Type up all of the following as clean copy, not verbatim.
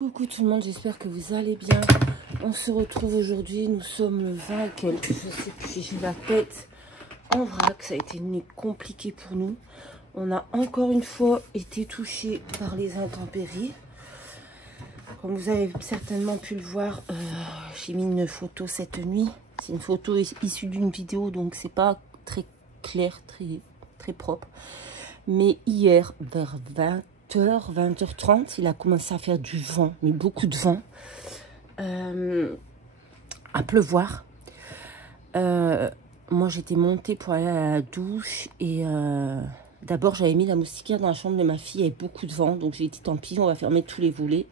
Coucou tout le monde, j'espère que vous allez bien. On se retrouve aujourd'hui, nous sommes le 20 et quelques, je sais plus, j'ai la tête en vrac, ça a été une nuit compliquée pour nous. On a encore une fois été touché par les intempéries. Comme vous avez certainement pu le voir, j'ai mis une photo cette nuit. C'est une photo issue d'une vidéo, donc c'est pas très clair, très propre. Mais hier, vers 20h, 20h30, il a commencé à faire du vent, mais beaucoup de vent, à pleuvoir. Moi, j'étais montée pour aller à la douche et d'abord, j'avais mis la moustiquaire dans la chambre de ma fille. Il y avait beaucoup de vent, donc j'ai dit tant pis, on va fermer tous les volets.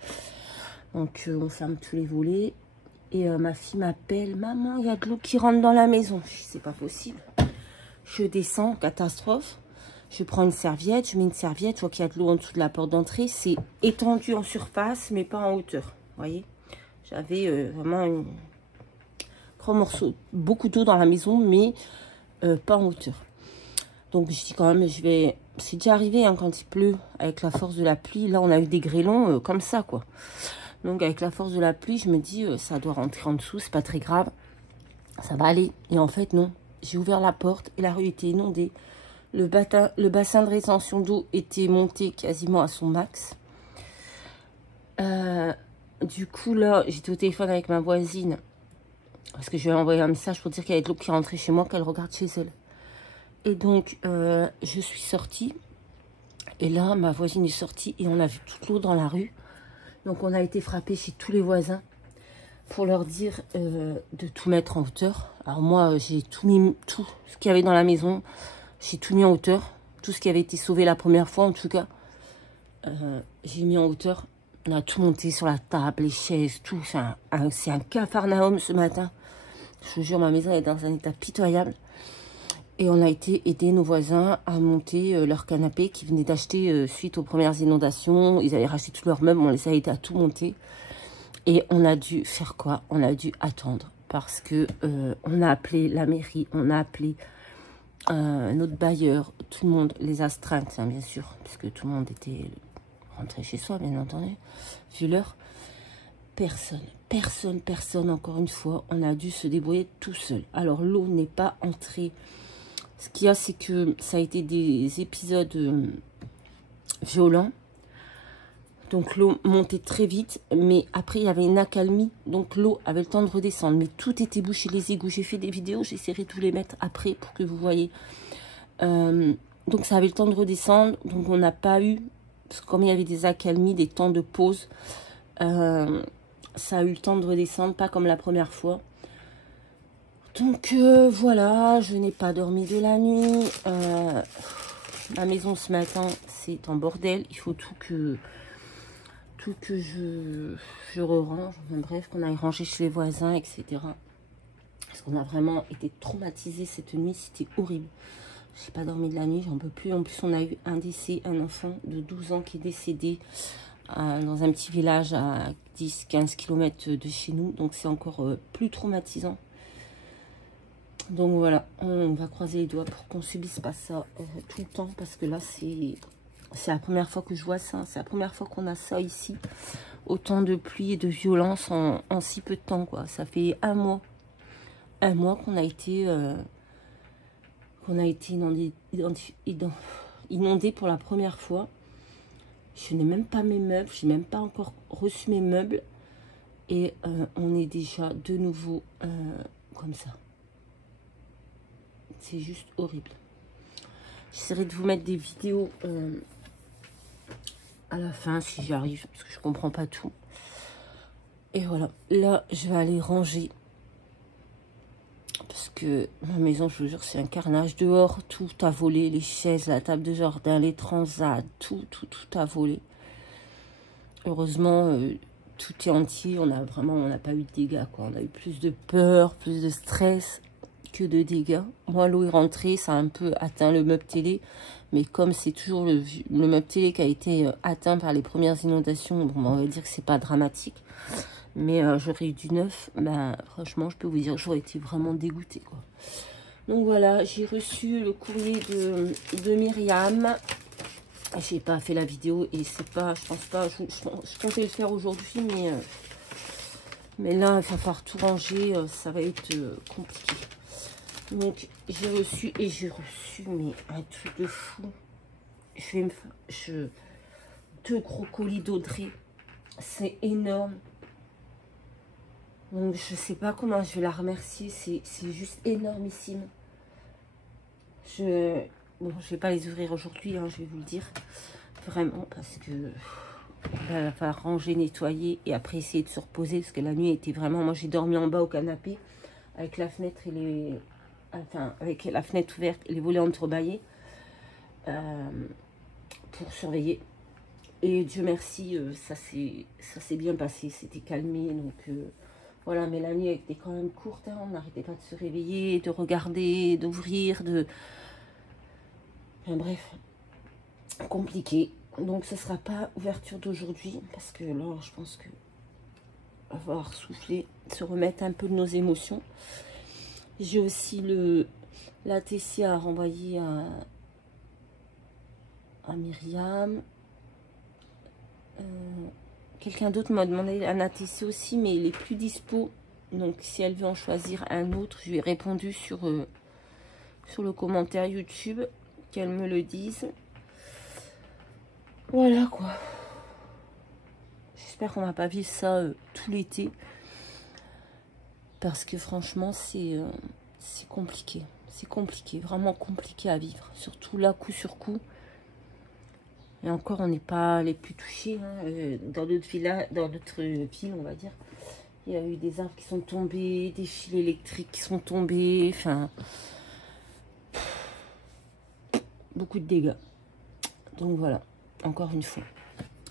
Donc, on ferme tous les volets et ma fille m'appelle, maman, il y a de l'eau qui rentre dans la maison. Je dis, c'est pas possible. Je descends, catastrophe. Je prends une serviette, je mets une serviette, je vois qu'il y a de l'eau en dessous de la porte d'entrée. C'est étendu en surface, mais pas en hauteur. Vous voyez, j'avais vraiment un gros morceau, beaucoup d'eau dans la maison, mais pas en hauteur. Donc je dis quand même, je vais... C'est déjà arrivé hein, quand il pleut, avec la force de la pluie. Là, on a eu des grêlons comme ça, quoi. Donc avec la force de la pluie, je me dis, ça doit rentrer en dessous, c'est pas très grave. Ça va aller. Et en fait, non. J'ai ouvert la porte et la rue était inondée. Le bassin de rétention d'eau était monté quasiment à son max. Du coup, là, j'étais au téléphone avec ma voisine. Parce que je lui ai envoyé un message pour dire qu'il y avait de l'eau qui rentrait chez moi, qu'elle regarde chez elle. Et donc, je suis sortie. Et là, ma voisine est sortie et on a vu toute l'eau dans la rue. Donc, on a été frappé chez tous les voisins pour leur dire de tout mettre en hauteur. Alors moi, j'ai tout mis, tout ce qu'il y avait dans la maison. J'ai tout mis en hauteur. Tout ce qui avait été sauvé la première fois, en tout cas. J'ai mis en hauteur. On a tout monté sur la table, les chaises, tout. Enfin, c'est un capharnaüm ce matin. Je vous jure, ma maison est dans un état pitoyable. Et on a été aider nos voisins à monter leur canapé qu'ils venaient d'acheter suite aux premières inondations. Ils avaient racheté tous leurs meubles. On les a aidés à tout monter. Et on a dû faire quoi? On a dû attendre. Parce que on a appelé la mairie, on a appelé... notre bailleur, tout le monde, les astreintes, hein, bien sûr, puisque tout le monde était rentré chez soi, bien entendu, vu l'heure. Personne, encore une fois, on a dû se débrouiller tout seul. Alors, l'eau n'est pas entrée. Ce qu'il y a, c'est que ça a été des épisodes violents. Donc, l'eau montait très vite, mais après, il y avait une accalmie. Donc, l'eau avait le temps de redescendre. Mais tout était bouché, les égouts. J'ai fait des vidéos, j'essaierai de vous les mettre après pour que vous voyez. Donc, ça avait le temps de redescendre. Donc, on n'a pas eu, parce que comme il y avait des accalmies, des temps de pause, ça a eu le temps de redescendre, pas comme la première fois. Donc, voilà, je n'ai pas dormi de la nuit. Ma maison, ce matin, c'est en bordel. Il faut tout que je re-range, enfin, bref, qu'on aille ranger chez les voisins, etc. Parce qu'on a vraiment été traumatisés cette nuit, c'était horrible. J'ai pas dormi de la nuit, j'en peux plus. En plus, on a eu un décès, un enfant de 12 ans qui est décédé dans un petit village à 10-15 km de chez nous. Donc, c'est encore plus traumatisant. Donc, voilà, on va croiser les doigts pour qu'on subisse pas ça tout le temps. Parce que là, c'est la première fois que je vois ça. C'est la première fois qu'on a ça ici. Autant de pluie et de violence en si peu de temps, quoi. Ça fait un mois. Un mois qu'on a été inondé pour la première fois. Je n'ai même pas mes meubles. Je n'ai même pas encore reçu mes meubles. Et on est déjà de nouveau comme ça. C'est juste horrible. J'essaierai de vous mettre des vidéos à la fin si j'y arrive, parce que je comprends pas tout. Et voilà, là je vais aller ranger parce que ma maison, je vous jure, c'est un carnage. Dehors, tout a volé, les chaises, la table de jardin, les transats, tout a volé. Heureusement, tout est entier. On n'a pas eu de dégâts, quoi. On a eu plus de peur, plus de stress que de dégâts. Moi, l'eau est rentrée, ça a un peu atteint le meuble télé. Mais comme c'est toujours le meuble télé qui a été atteint par les premières inondations, bon, on va dire que c'est pas dramatique. Mais j'aurais eu du neuf, ben, franchement, je peux vous dire que j'aurais été vraiment dégoûtée, quoi. Donc voilà, j'ai reçu le courrier de Myriam. J'ai pas fait la vidéo et c'est pas, je pense pas, je comptais le faire aujourd'hui, mais là, il va falloir tout ranger, ça va être compliqué. Donc, j'ai reçu, mais un truc de fou. Deux gros colis d'Audrey. C'est énorme. Donc, je sais pas comment je vais la remercier. C'est juste énormissime. Bon, je vais pas les ouvrir aujourd'hui, hein, je vais vous le dire. Vraiment, parce que il va falloir ranger, nettoyer et après essayer de se reposer. Parce que la nuit était vraiment... Moi, j'ai dormi en bas au canapé avec la fenêtre et les... Enfin, avec la fenêtre ouverte et les volets entrebâillés pour surveiller. Et Dieu merci, ça s'est bien passé, c'était calmé. Donc voilà, mais la nuit était quand même courte, hein, on n'arrêtait pas de se réveiller, de regarder, d'ouvrir, Enfin bref, compliqué. Donc ce ne sera pas ouverture d'aujourd'hui, parce que là, je pense que va falloir souffler, se remettre un peu de nos émotions. J'ai aussi l'ATC à renvoyer à Myriam. Quelqu'un d'autre m'a demandé un ATC aussi, mais il est plus dispo. Donc, si elle veut en choisir un autre, je lui ai répondu sur le commentaire YouTube, qu'elle me le dise. Voilà, quoi. J'espère qu'on va pas vivre ça tout l'été. Parce que franchement, c'est compliqué. C'est compliqué, vraiment compliqué à vivre. Surtout là, coup sur coup. Et encore, on n'est pas les plus touchés. Hein. Dans d'autres villes, on va dire, il y a eu des arbres qui sont tombés, des fils électriques qui sont tombés. Enfin, beaucoup de dégâts. Donc voilà, encore une fois.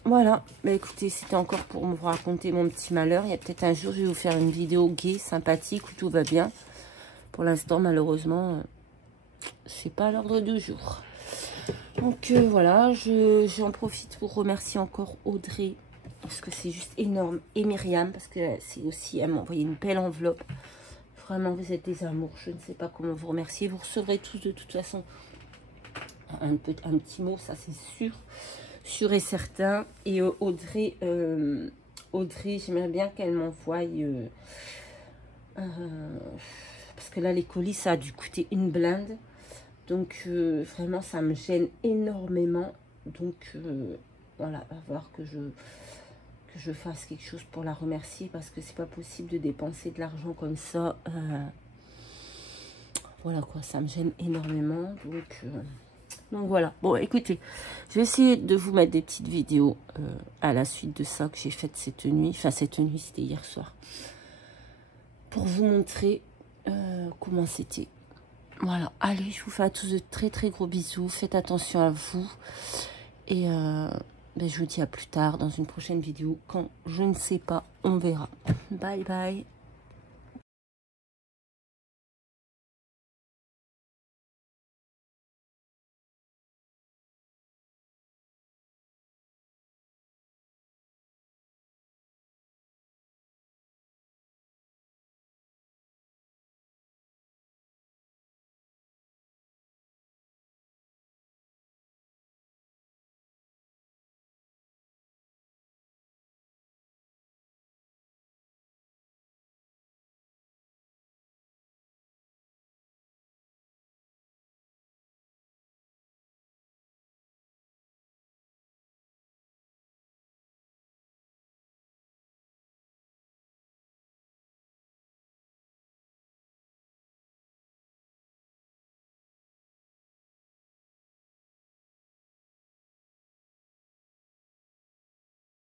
Voilà, bah écoutez, c'était encore pour vous raconter mon petit malheur. Il y a peut-être un jour, je vais vous faire une vidéo gaie, sympathique, où tout va bien. Pour l'instant, malheureusement, c'est pas à l'ordre du jour. Donc voilà, j'en profite pour remercier encore Audrey, parce que c'est juste énorme, et Myriam, parce que c'est aussi, elle m'a envoyé une belle enveloppe. Vraiment, vous êtes des amours, je ne sais pas comment vous remercier. Vous recevrez tous de toute façon un petit mot, ça c'est sûr et certain. Et Audrey, j'aimerais bien qu'elle m'envoie, parce que là les colis, ça a dû coûter une blinde. Donc, vraiment, ça me gêne énormément. Donc, voilà, il va falloir que je fasse quelque chose pour la remercier. Parce que c'est pas possible de dépenser de l'argent comme ça. Voilà, quoi, ça me gêne énormément. Donc, voilà. Bon, écoutez, je vais essayer de vous mettre des petites vidéos à la suite de ça que j'ai faite cette nuit. Enfin, cette nuit, c'était hier soir. Pour vous montrer comment c'était. Voilà, allez, je vous fais à tous de très très gros bisous. Faites attention à vous. Et je vous dis à plus tard dans une prochaine vidéo. Quand je ne sais pas, on verra. Bye bye.